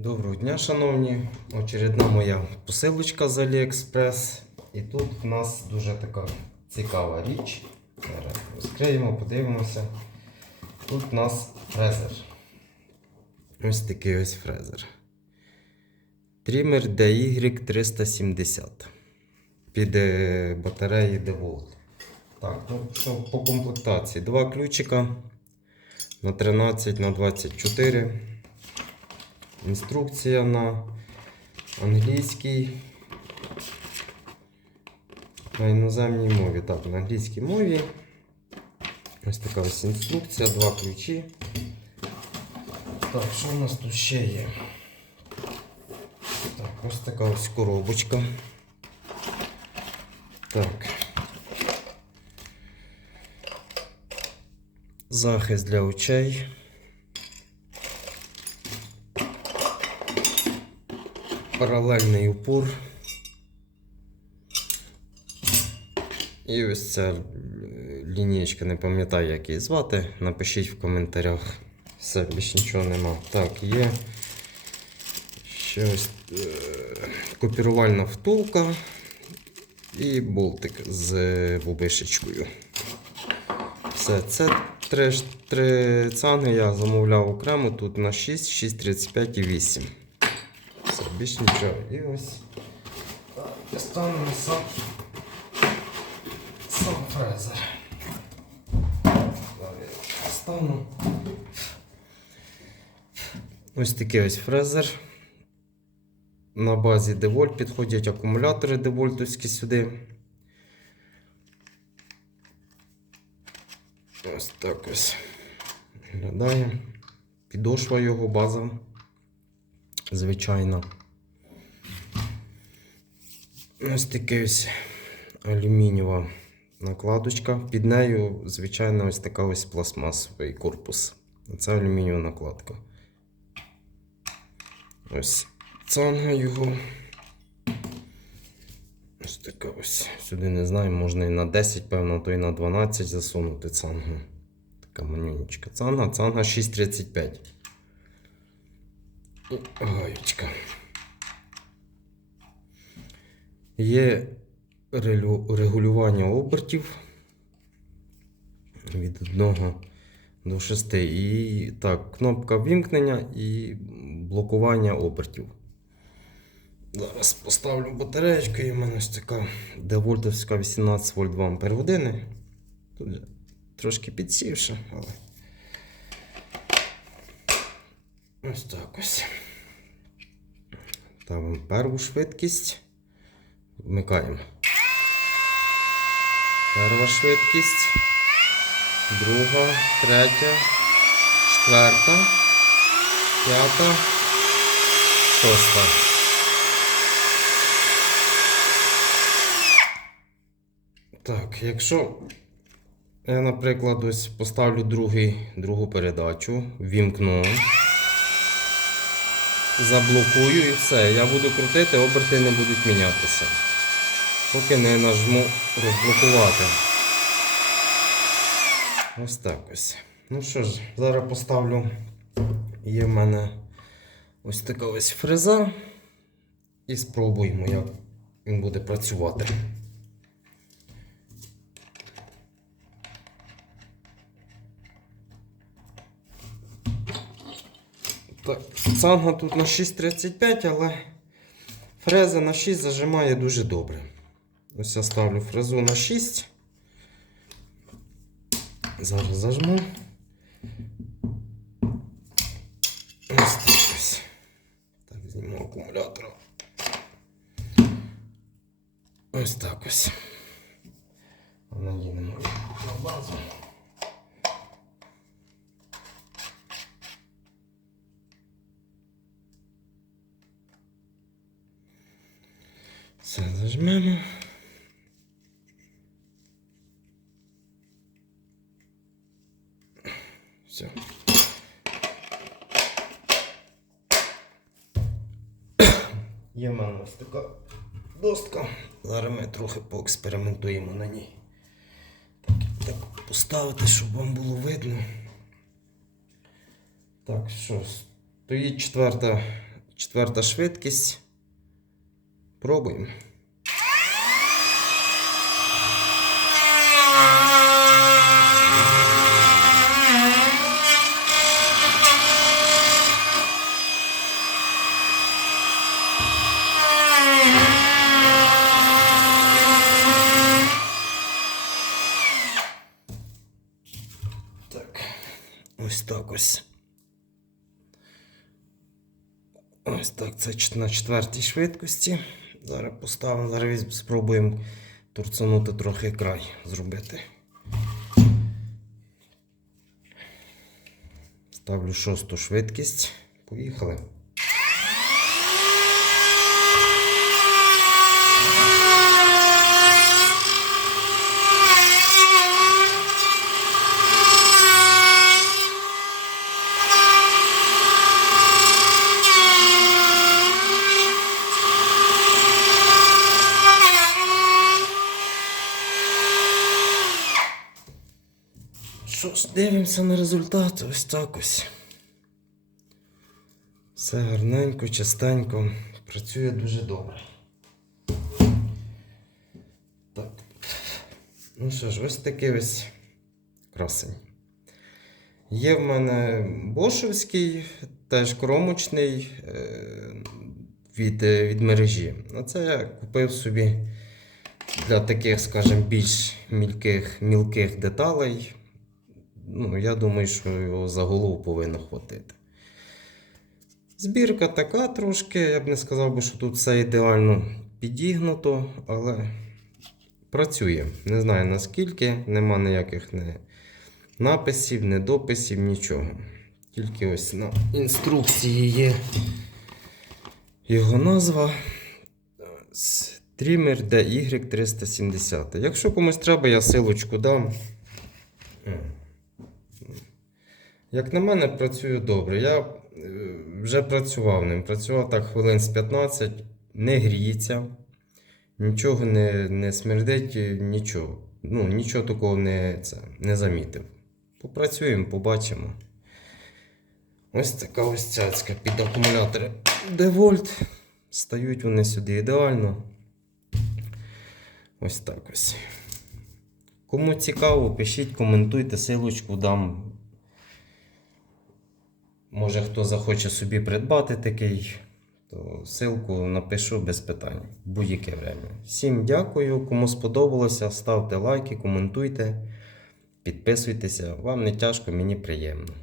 Доброго дня, шановні. Очередна моя посилочка з AliExpress. І тут в нас дуже така цікава річ. Зараз розкриємо, подивимося. Тут в нас фрезер. Ось такий ось фрезер. Тример DY370. Під е, батареї DeWalt. Так, ну що по комплектації? Два ключика на 13 на 24. Інструкція на англійській. На іноземній мові. Так, на англійській мові. Ось така ось інструкція, два ключі. Так, що у нас тут ще є? Так, ось така ось коробочка. Так. Захист для очей. Паралельний упор. І ось ця е, лінієчка, не пам'ятаю, як її звати. Напишіть в коментарях. Все, більше нічого нема. Так, є ще ось е, копірувальна втулка і болтик з бубишечкою. Все, це три, три цанги я замовляв окремо тут на 6, 6, 35 і 8. Все, більше нічого. І ось достанемо сам, сам фрезер. Я. Ось такий ось фрезер. На базі DeWalt підходять акумулятори девольтовські сюди. Ось так ось виглядає. Підошва його база. Звичайна. Ось такий ось алюмінієва накладочка. Під нею, звичайно, ось така ось пластмасовий корпус. Це алюмінієва накладка. Ось цанга його. Ось така ось. Сюди не знаю, можна і на 10, певно, то і на 12 засунути цангу. Така манюнечка. Цанга, цанга 6,35. І гаєчка. Є регулювання обертів від 1 до 6. І так, кнопка вімкнення і блокування обертів. Зараз поставлю батареєчку і в мене ось така девольтовська 18 вольт 2 ампер години. Тут трошки підсівша, але. Ось так ось. Ставимо перву швидкість. Вмикаємо. Перша швидкість. Друга, третя, четверта, п'ята, шоста. Так, якщо я, наприклад, ось поставлю другий, другу передачу, вімкну, заблокую і все. Я буду крутити, оберти не будуть мінятися. Поки не нажму розблокувати. Ось так ось. Ну що ж, зараз поставлю. Є в мене ось така ось фреза. І спробуємо, як він буде працювати. Так, цанга тут на 6,35, але фреза на 6 зажимає дуже добре. Ось я ставлю фрезу на 6. Зараз зажму. Ось так ось. Так, зніму акумулятор. Ось так ось. Надінемо на базу. Все, зажмемо. Все. Є в мене ось така достка. Зараз ми трохи поекспериментуємо на ній. Так, так поставити, щоб вам було видно. Так, що, стоїть четверта четверта швидкість. Пробуємо. Так, ось так ось. Ось так, це на четвертій швидкості. Зараз поставимо, зараз спробуємо торцанути трохи край зробити. Ставлю шосту швидкість. Поїхали. Дивимося на результат. Ось так ось. Все гарненько, чистенько. Працює дуже добре. Так. Ну що ж, ось такий ось красень. Є в мене бошевський, теж кромочний е, від, е, від мережі. А це я купив собі для таких, скажімо, більш мілких, мілких деталей. Ну, я думаю, що його за голову повинно хватити. Збірка така трошки, я б не сказав би, що тут все ідеально підігнуто, але працює. Не знаю наскільки, нема ніяких не написів, не дописів, нічого. Тільки ось на інструкції є його назва. Streamer DY370. Якщо комусь треба, я силочку дам. Як на мене, працює добре. Я е, вже працював ним. Працював так хвилин з 15, не гріється, нічого не, не смердить, е, нічого. Ну, нічого такого не, це, не замітив. Попрацюємо, побачимо. Ось така ось цяцька під акумулятори Девольт. Стають вони сюди ідеально. Ось так ось. Кому цікаво, пишіть, коментуйте, силочку дам. Може, хто захоче собі придбати такий, то ссылку напишу без питань. Будь-яке время. Всім дякую. Кому сподобалося, ставте лайки, коментуйте, підписуйтеся. Вам не тяжко, мені приємно.